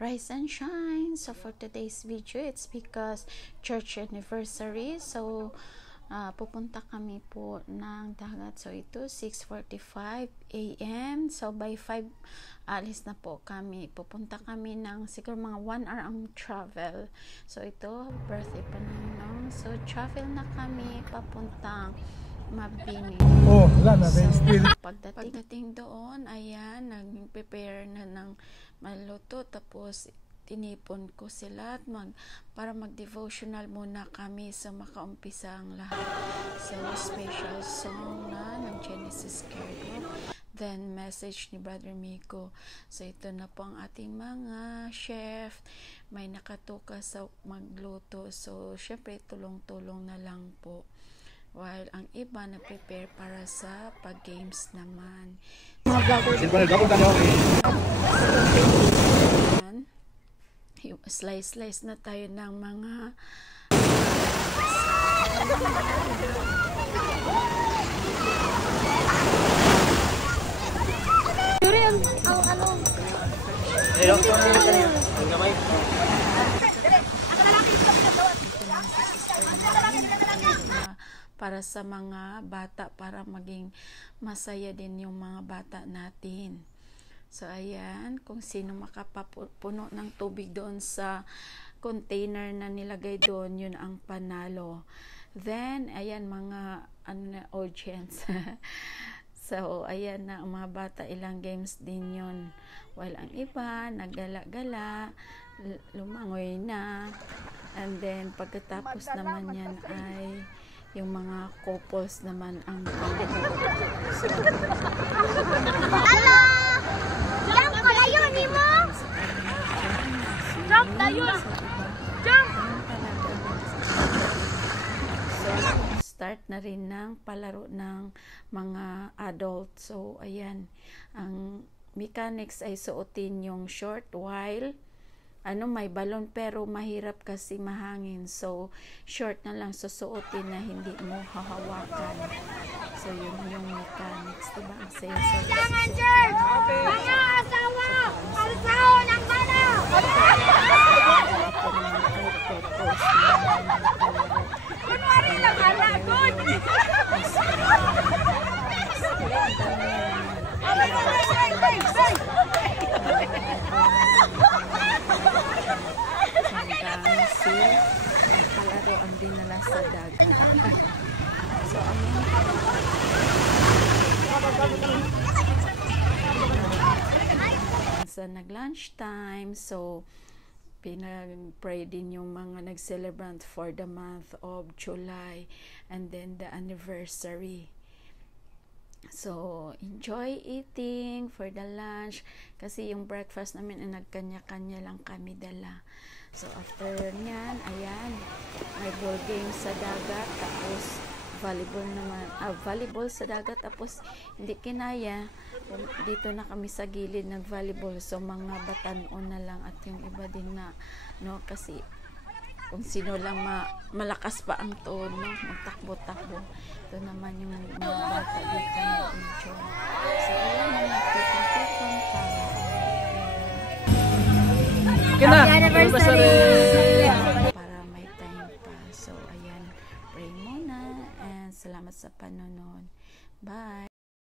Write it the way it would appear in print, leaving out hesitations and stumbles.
rise and shine. So for today's video, it's because church anniversary. So pupunta kami po ng dagat. So ito 6:45 AM. So by 5 alis na po kami. Pupunta kami ng siguro mga 1 hour ang travel. So ito birthday pa nung. So travel na kami papuntang Mabini. Oh, wala na. So, pagdating doon, ayan, nag-prepare na ng maluto. Tapos, tinipon ko sila at para mag-devotional muna kami sa makaumpisa ang lahat. So, special song na ng Genesis Care. Then, message ni Brother Miko. So, ito na po ang ating mga chef. May nakatuka sa magluto. So, syempre, tulong-tulong na lang po. While ang iba na-prepare para sa pag-games naman. Slice na tayo ng mga para sa mga bata, para maging masaya din yung mga bata natin. So ayan, kung sino makapapuno ng tubig doon sa container na nilagay doon, yun ang panalo. Then ayan, mga audience. So ayan na, ang mga bata, ilang games din yun. While ang iba naggala-gala, lumangoy na. And then pagkatapos naman yan ay yung mga couples naman ang so, Hello! Jump ko layon ni mo! Jump layon! Jump! So, start na rin ng palaro ng mga adult. So, ayan. Ang mechanics ay suotin yung short while may balon pero mahirap kasi mahangin. So, short na lang susuotin na hindi mo hahawakan. So, yun yung mechanics. Diba? Ang saya-saya. Kailangan, church! Mga asawa! Parsahon ang bala! Kunwari lang hala, good! Nagpalaro ang dinala sa dagat. So, sa nag-lunch time, so pinag-pray din yung mga nag-celebrate for the month of July and then the anniversary. So, enjoy eating for the lunch kasi yung breakfast namin ay nagkanya-kanya lang kami dala. So, after nyan, ayan, may ball game sa dagat, tapos volleyball naman, volleyball sa dagat, tapos hindi kinaya, dito na kami sa gilid nag-volleyball. So, mga batanon na lang at yung iba din na, kasi kung sino lang malakas pa ang tono, magtakbo-takbo. Ito naman yung mga bata dito na enjoy. So, ayan na natin Happy anniversary! para may time pa. So, ayan, pray muna and salamat sa panonood. Bye!